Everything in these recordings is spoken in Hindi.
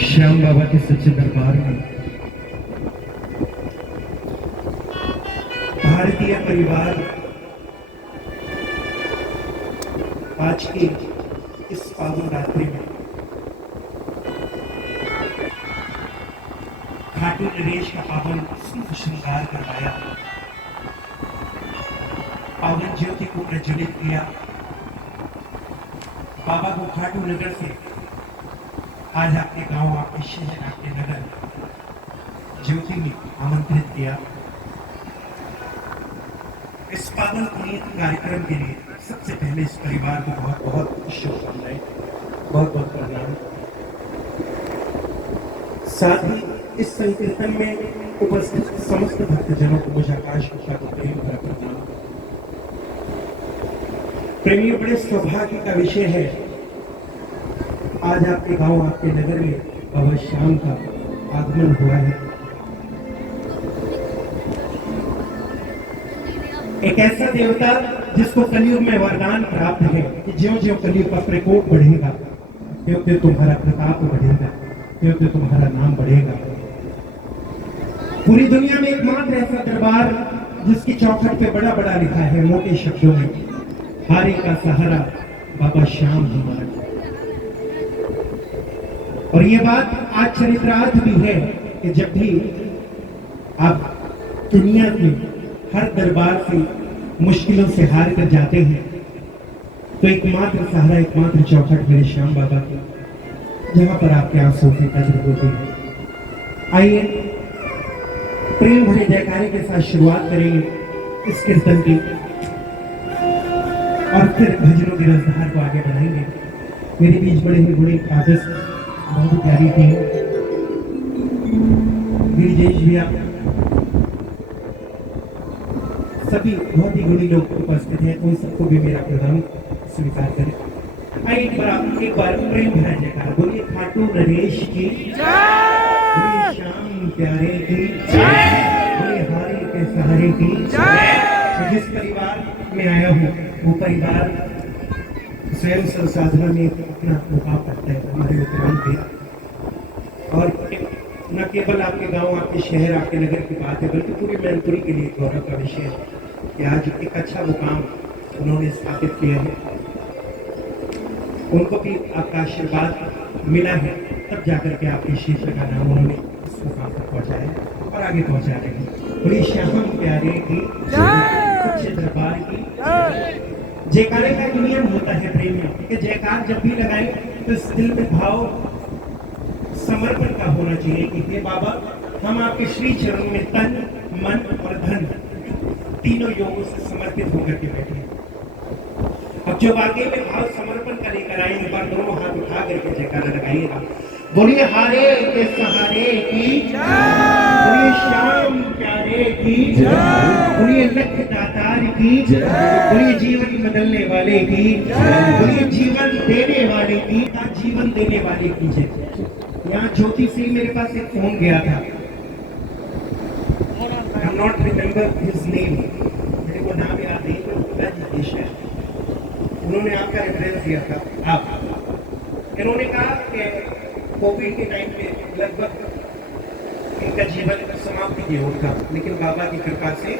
श्याम बाबा के सच्चे दरबार में भारतीय परिवार आज की इस पावन रात्रि में खाटू नरेश का पावन शुभ श्रृंगार करवाया, पावन ज्योति को प्रज्वलित किया। बाबा को खाटू नगर से आज आपके गांव, आपके शहर, आपके नगर ज्योति में आमंत्रित किया। इस पावन पुनीत कार्यक्रम के लिए सबसे पहले इस परिवार को बहुत बहुत शुभकामनाएं, बहुत बहुत प्रणाम। साथ ही इस संकीर्तन में उपस्थित समस्त भक्तजनों को मुझे आकाश गुप्ता को प्रेम भरा प्रणाम। प्रेमियों, बड़े सौभाग्य का विषय है आज आपके गांव, आपके नगर में बाबा श्याम का आगमन हुआ है। एक ऐसा देवता जिसको कलयुग में वरदान प्राप्त है कि ज्यों-ज्यों कलयुग का प्रकोप बढ़ेगा, त्यों-त्यों तुम्हारा प्रताप बढ़ेगा, त्यों-त्यों तुम्हारा नाम बढ़ेगा। पूरी दुनिया में एकमात्र ऐसा दरबार जिसकी चौखट पे बड़ा बड़ा लिखा है मोटे शब्दों में, हारे का सहारा बाबा श्याम हमारा। और ये बात आज चरित्रार्थ भी है कि जब भी आप दुनिया में हर दरबार से मुश्किलों से हार कर जाते हैं तो एकमात्र सहारा, एकमात्र चौखट मेरे श्याम बाबा की, जहां पर आपके आंसू की कदर होती है। आइए प्रेम भरे जयकारे के साथ शुरुआत करेंगे इस कीर्तन की और फिर भजनों के रसधार को आगे बढ़ाएंगे। मेरे बीच बड़े ही बड़े आदर्श, बहुत ही प्यारी टीम, गिरिजेश भैया, सभी बहुत ही गुणी लोग उपस्थित हैं, उन सबको भी मेरा प्रणाम स्वीकार करें। आइए एक बार प्रेम भरा जयकारा बोलिए खाटू नरेश की जय, श्याम प्यारे की जय, हारे के सहारे की जय। जिस परिवार में आया हूँ वो परिवार स्वयं संसाधना में अपना मुकाम करता है हमारे उत्तराखंड पे। और न केवल आपके गांव, आपके शहर, आपके नगर की बात है, बल्कि पूरी मैनपुरी के लिए गौरव का विषय है कि आज एक अच्छा मुकाम उन्होंने स्थापित किया है। उनको भी आपका आशीर्वाद मिला है, तब जाकर के आपके शीर्ष का नाम उन्होंने इस मुकाम तक पहुंचाया और आगे पहुंचा रहे हैं। बड़ी श्याम प्यारे की सच्चे दरबार की जयकारे का नियम होता है प्रेमियों कि जयकार जब भी लगाए तो इस दिल में भाव समर्पण का होना चाहिए कि हे बाबा, हम आपके श्री चरणों में तन, मन और धन तीनों योगों से समर्पित होकर के बैठे। अब जो आगे में भाव समर्पण का लेकर आए, एक बार दोनों हाथ उठा करके जयकारा लगाइएगा। बोलिए हारे के सहारे की जय, बोलिए श्याम प्यारे की जय, बोलिए लख दातार की जय, बोलिए जीवन बदलने वाले की जय, बोलिए जीवन देने वाले की, जीवन देने वाले की जय। यहाँ ज्योति से मेरे पास एक फोन गया था, I am not remember his name, मेरे को नाम याद नहीं, तो उन्होंने आपका रेफरेंस दिया था। आप इन्होंने कहा कि कोविड के टाइम पे लगभग इनका जीवन समाप्ति की ओर था, लेकिन बाबा की कृपा से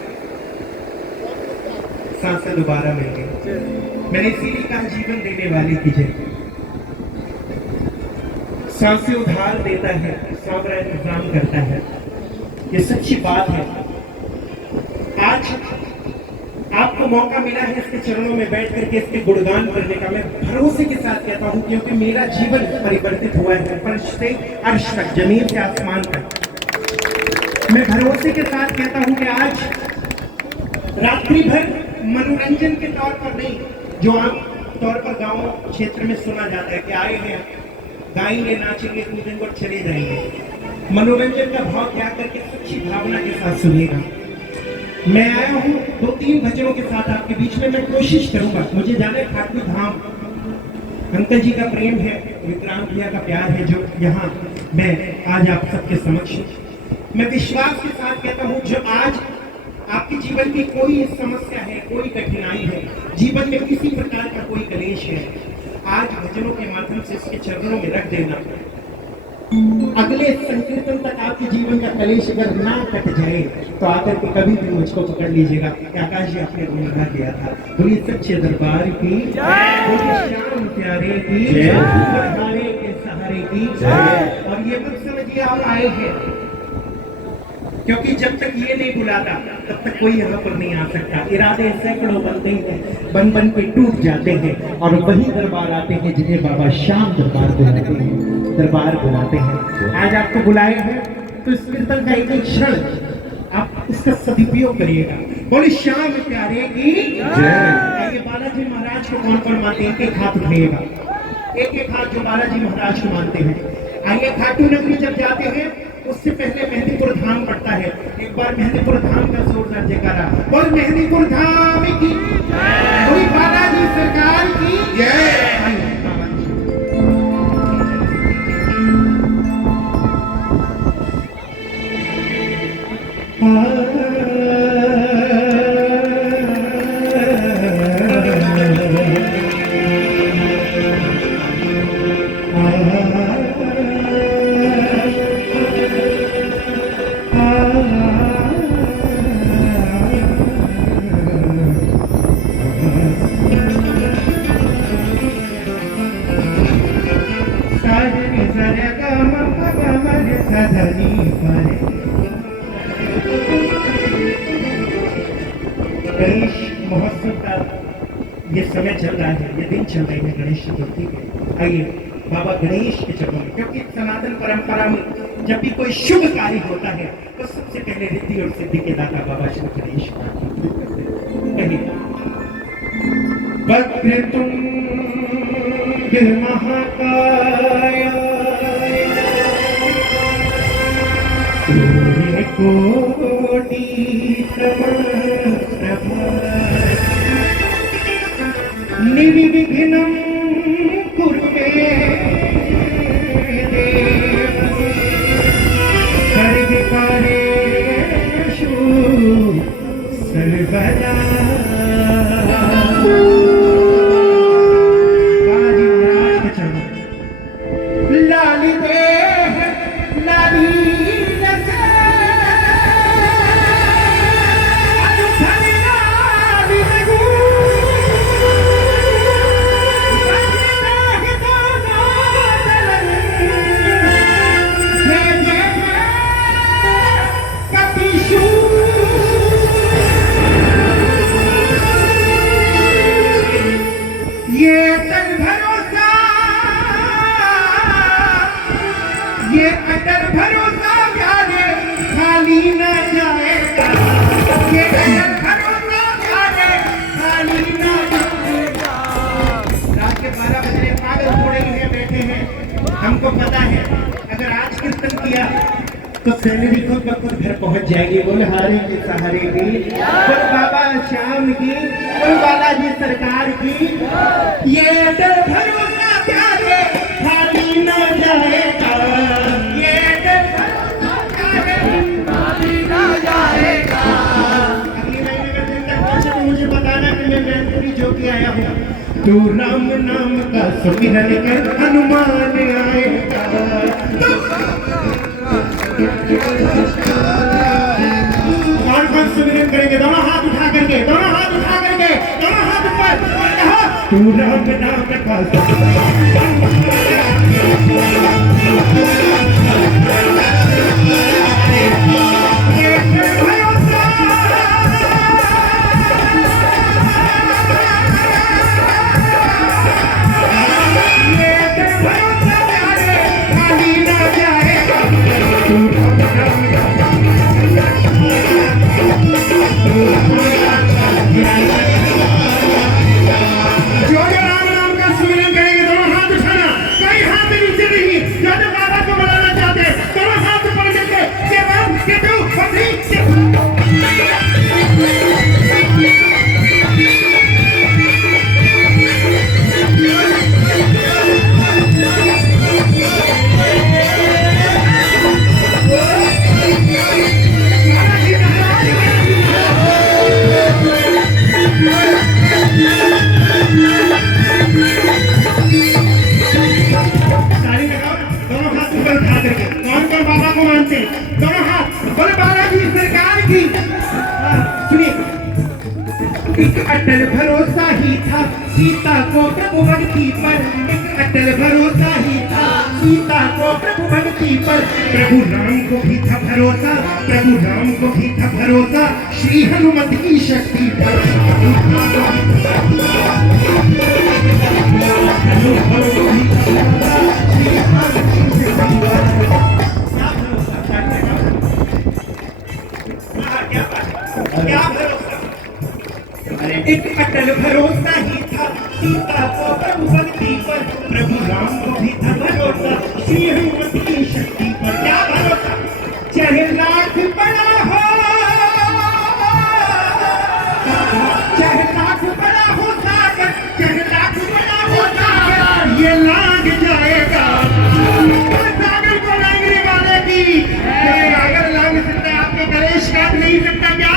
सांसें दोबारा मिल गई। मैंने इसीलिए कहा जीवन देने वाले की जय। सांसें उधार देता है, सांवरा इंतजाम करता है, ये सच्ची बात है। आज आपको मौका मिला है इसके चरणों में बैठ करके इसके गुणगान करने का। मैं भरोसे के साथ कहता हूं क्योंकि मेरा जीवन परिवर्तित हुआ है फर्श से अर्श तक, जमीन से आसमान तक। मैं भरोसे के साथ कहता हूं कि आज रात्रि भर मनोरंजन के तौर पर नहीं, जो आम तौर पर गांव क्षेत्र में सुना जाता है कि आए हैं, गाएंगे, नाचेंगे, कूदेंगे और चले जाएंगे। मनोरंजन का भाव त्याग करके सच्ची भावना के साथ सुनिएगा। मैं आया हूँ 2-3 भजनों के साथ आपके बीच में। मैं कोशिश करूंगा, मुझे जाने खाटू धाम, अंकल जी का प्रेम है, विक्रांत भैया का प्यार है, जो यहाँ मैं आज आप सबके समक्ष मैं विश्वास के साथ कहता हूँ, जो आज आपके जीवन की कोई समस्या है, कोई कठिनाई है, जीवन में किसी प्रकार का कोई कलेश है, आज भजनों के माध्यम से इसके चरणों में रख देना। अगले संकीर्तन तक आपके जीवन का कलेश अगर ना कट जाए तो आकर के कभी भी मुझको पकड़ लीजिएगा। आकाश जी आपने गुनगा दिया था, बोलिए सच्चे दरबार की बोलिए श्याम प्यारे की बरहारे के सहारे की। और ये मत समझिए आप आए हैं, क्योंकि जब तक ये नहीं बुलाता तब तक कोई यहाँ पर नहीं आ सकता। इरादे सैकड़ों बनते हैं, बन बन के टूट जाते हैं और वही दरबार आते हैं जिन्हें बाबा श्याम दरबार बुलाते हैं, दरबार बुलाते हैं। आज आपको बुलाए हैं तो इस कीर्तन का एक एक क्षण आप इसका सदुपयोग करिएगा। बोले श्याम प्यारे की जय। बालाजी महाराज को कौन कौन मानते हैं? एक एक हाथ उठाइएगा, एक एक हाथ जो बालाजी महाराज को मानते हैं। आइए खाटू नगरी जब जाते हैं उससे पहले मेहंदीपुर धाम पड़ता है। एक बार मेहंदीपुर धाम का जोरदार जयकारा, और मेहंदीपुर धाम की कोई बालाजी सरकार की जय। गणेश महोत्सव का ये समय चल रहा है, ये दिन चल रहे हैं गणेश चतुर्थी के। आइए बाबा गणेश के चरणों में, क्योंकि सनातन परंपरा में जब भी कोई शुभ कार्य होता है तो सबसे पहले रिद्धि और सिद्धि के दाता बाबा श्री गणेश वक्रतुंड महाकाय सूर्यकोटि समप्रभा निर्विघ्नं कुरु मे देव सर्वकार्येषु सर्वदा। ये अटर भरोसा प्यारे खाली न जाएगा, ये अटर भरोसा प्यारे खाली न जाएगा। रात के 12 बजे पागल थोड़े ही हैं बैठे हैं, हमको पता है अगर आज कीर्तन किया तो सैलरी खुद ब खुद घर पहुंच जाएगी। बोल हारे के सहारे की, बोल बाबा श्याम की, बोल बालाजी सरकार की। ये अटर भरोसा प्यारे खाली न जाएगा, ये अटर भरोसा प्यारे खाली न जाएगा। अगली महीने में दिन तक पहुंचे तो मुझे बताना कि मैं मैनपुरी जो कि आया हूँ। तू राम नाम का सुमिरन कर हनुमान आएगा। कौन कौन सुमिरन करेंगे? दोनों हाथ उठा करके, दोनों हाथ उठा करके, दोनों हाथ ऊपर। तू राम नाम का दोनों को मानते, दोनों हाथ बोले बालाजी सरकार की। सुनिए, एक अटल भरोसा ही था सीता को प्रभु भक्ति पर, एक अटल भरोसा ही था सीता को प्रभु भक्ति पर। प्रभु राम को भी था भरोसा, प्रभु राम को भी था भरोसा श्री हनुमत की शक्ति पर। क्या भरोसा, एक अटल भरोसा ही था सीता को प्रभु भक्ति पर, प्रभु राम को भी था भरोसा श्री हनुमत की शक्ति पर। क्या भरोसा, चाहे लाख बड़ा हो, चाहे लाख बड़ा हो सागर, चाहे लाख बड़ा हो सागर, ये लाग जाएगा सागर को लांगने वाले की। सागर लांग सकता है, आपके गणेश काट नहीं सकता। क्या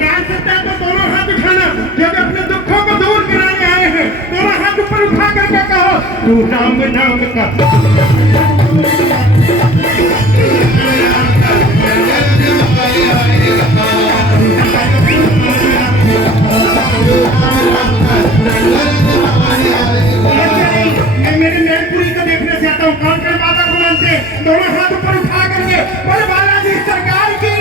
काट सकता है तो दोनों हाथ उठाना, जब अपने दुखों को दूर कराने आए हैं दोनों हाथ ऊपर उठा करके कहो तू राम नाम का। मैं मेरे मैनपुरी को देखना चाहता हूँ, कौन कौन माता को मानते, दोनों हाथ ऊपर उठा करके बोले बालाजी सरकार की।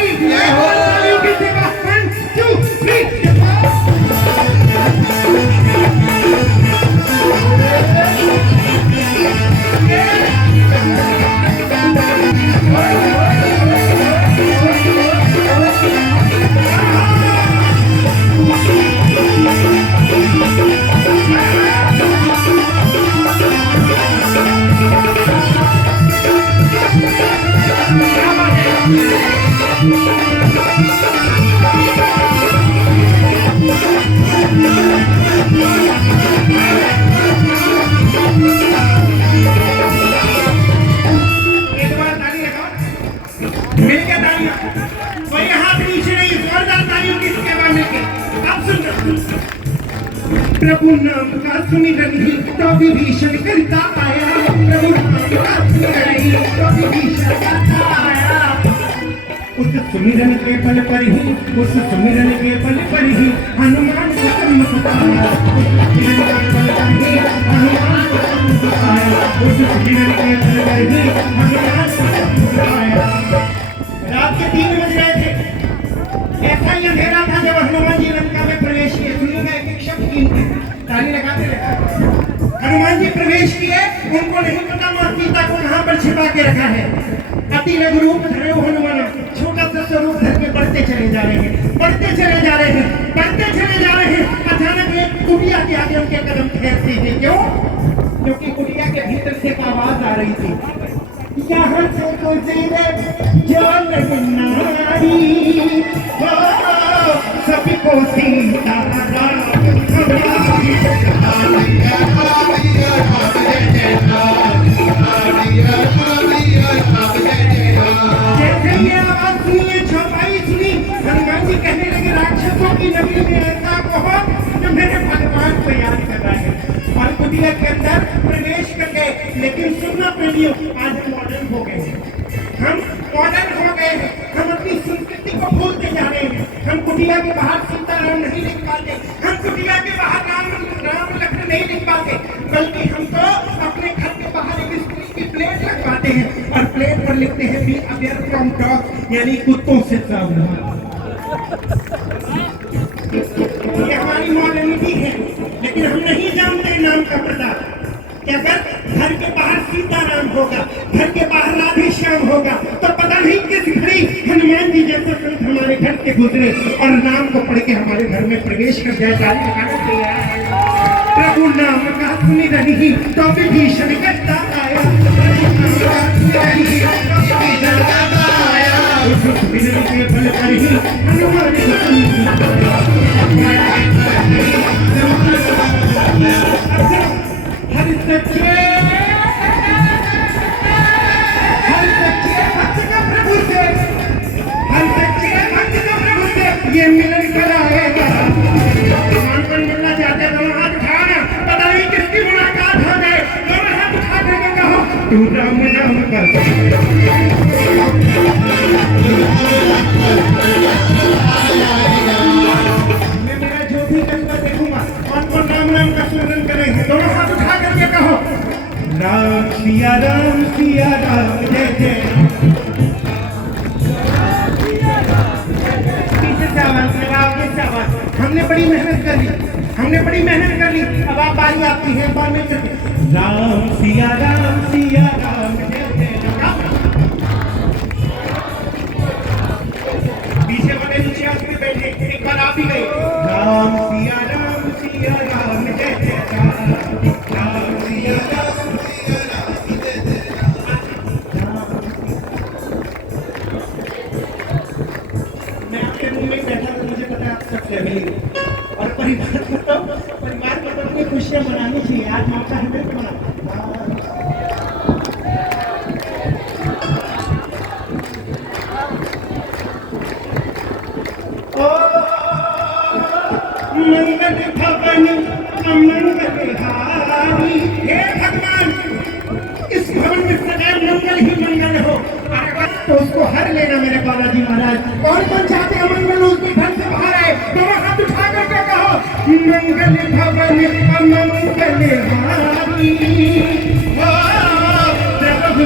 प्रभु नाम का सुमिरन ही तो विभीषण करता आया, प्रभु नाम का सुमिरन ही तो विभीषण करता आया। उस सुमिरन के बल पर ही, उस सुमिरन के बल पर ही हनुमान को सम्मुख पाया, उस सुमिरन के बल पर ही हनुमान को सम्मुख पाया, उस सुमिरन के बल पर ही हनुमान को सम्मुख पाया। रात के 3 बज रहे थे, ऐसा ही अंधेरा था जब हनुमान जी लंका में प्रवेश किए। सुनिएगा एक एक शब्द कीमती, ताली लगाते रहे। हनुमान जी प्रवेश किए, उनको नहीं पता मां सीता को कहां पर छिपा के रखा है। अति लघु रूप धरे हनुमान छोटा सा स्वरूप धर के बढ़ते चले जा रहे हैं, बढ़ते चले जा रहे हैं, बढ़ते चले जा रहे हैं। अचानक एक कुटिया के आगे उनके कदम ठहरते थे। क्यों? क्योंकि कुटिया के भीतर से एक आवाज आ रही थी, यहाँ से गुजरे जो नारी सबको सीता जैसे ये आवाज सुनिए, छपाई सुनी, हनुमान जी कहने लगे राक्षसों की नगरी में ऐसा कहो जो मेरे भगवान को याद कर रहा है। और कुटिया के अंदर प्रवेश कर गए। लेकिन सुनना प्रेमियों, आज हम मॉडर्न हो गए हैं, हम मॉडर्न हो गए हैं, हम अपनी संस्कृति को भूलते जा रहे हैं। हम कुटिया के बाहर सीताराम नहीं लिख पाते, हम कुटिया के बाहर राम लक्ष्मण नहीं लिख पाते, बल्कि हम तो अपने घर के बाहर एक स्त्री की प्लेट लगवाते हैं और प्लेट पर लिखते हैं बी अवेयर फ्रॉम डॉग, यानी कुत्तों से सावधान। ये हमारी मॉडर्निटी है, लेकिन हम नहीं जानते नाम का प्रताप। कि अगर घर के बाहर सीताराम होगा, घर के बाहर राधे श्याम होगा, तो पता नहीं किस घड़ी हनुमान जी जैसे संत हमारे घर के गुजरे और नाम को पढ़ के हमारे घर में प्रवेश कर जाए। ताली लगाना चाहिए। प्रभु नाम का सुमिरन ही तो विभीषण करता आया, उस सुमिरन के बल पर ही हनुमान हर सच्चे भक्त का प्रभु से, हर सच्चे भक्त का प्रभु से ये मिलन कराएगा। कौन कौन मिलना चाहते दोनों हाथ उठाना, पता नहीं किसकी मुलाकात हो जाए। दोनों हाथ उठा करके कहो तू राम नाम का मैं मेरा जो भी करूँगा देखूंगा कौन कौन राम नाम का स्मरण करेंगे। दोनों हाथ उठा करके कहो राम सिया राम जय जय पीछे से आवाज लगाओ, से आवाज। हमने बड़ी मेहनत कर ली, अब आप बारी आपकी है। बार में राम सिया राम जय जय राम। पीछे वाले नीचे आके बैठे, एक बार आप ही गए राम सिया राम जय जय राम। राम सिया राम जय जय राम। मैं आपके रूम में बैठा तो मुझे पता है आप सब फैमिली और परिवार को तो अपनी खुशियां मनानी चाहिए। आज मौका है तो मना। मंगल भवन मंगलहारी, हे भगवान इस भवन में सदैव मंगल ही मंगल हो। तो उसको हर लेना मेरे बालाजी महाराज। कौन कौन चाहते हैं मंगल उसके घर से बाहर आए? दोनों हाथ उठा करके कहो मंगल भवन मंगलहारी। प्रभु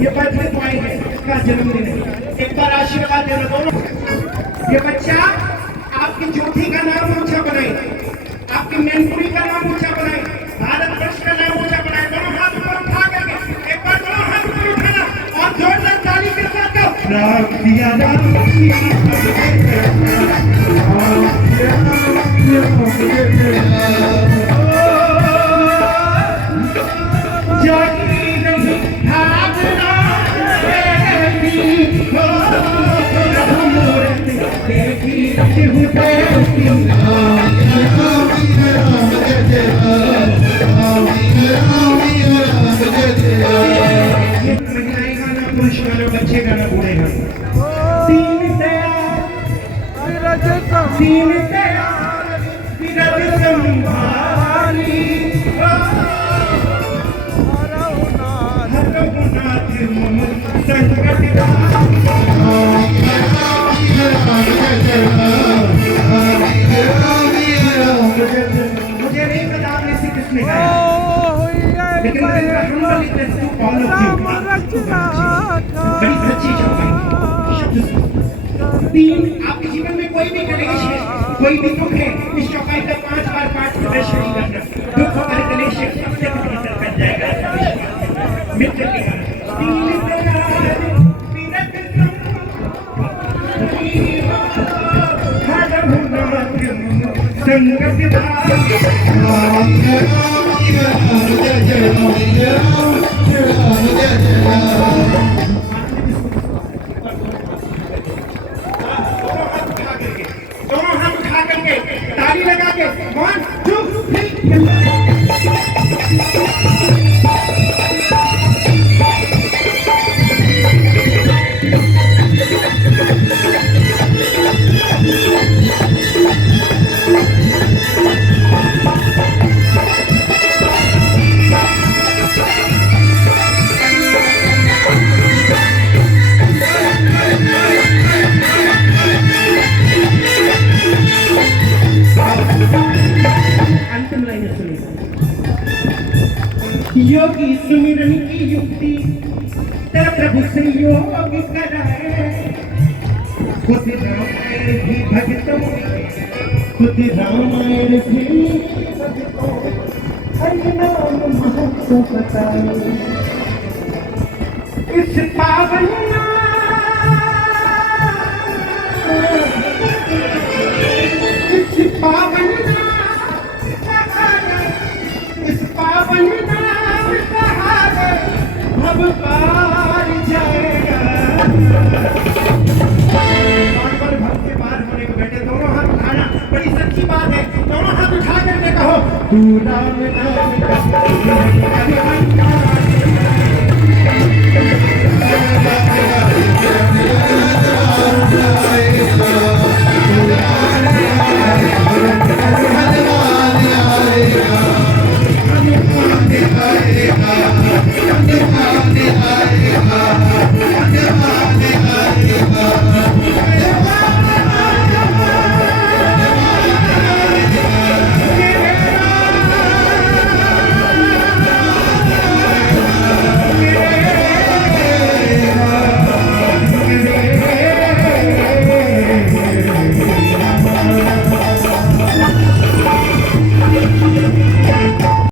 ये बर्थडे बॉय है, इसका जन्मदिन है। एक बार आशीर्वाद देना दोनों। ये बच्चा आपकी ज्योति का नाम ऊंचा बनाए, आपकी मैनपुरी का नाम ऊंचा बनाए, भारत वर्ष का नाम ऊंचा बनाए। दोनों हाथ ऊपर उठा करके एक बार दोनों हाथ ऊपर उठाना और जोरदार ताली के साथ राम सिया राम पुरुष गाना, बच्चे गाना, बूढ़े गाना। दीन दयाल विरत संभाली, रघुनाथ मम संकट मुझे नहीं पता आपने से किसने गाया, लेकिन बड़ी सच्ची तीन आपके जीवन में कोई भी कलेश है, कोई भी दुख है, इस चौपाई का 5 बार पाठ प्रदर्शन नहीं करना। दुख और कलेश सबसे भीतर कर जाएगा। मित्र के दोनों हाथ उठा करके ताली लगा के 1 2 3 योगी सुमिरन की युक्ति तेरा प्रभु संयोग कराए। खुद रामायण भी भक्तों, खुद रामायण भी भक्तों, हरि नाम महत्व बताए। इस पावन अब पार जाएगा। नॉर्मल भक्त के पार होने को बैठे, दोनों हाथ उठाना, बड़ी सच्ची बात है। दोनों हाथ उठा करके कहो तू राम नाम का निभाएगा, निभाने आए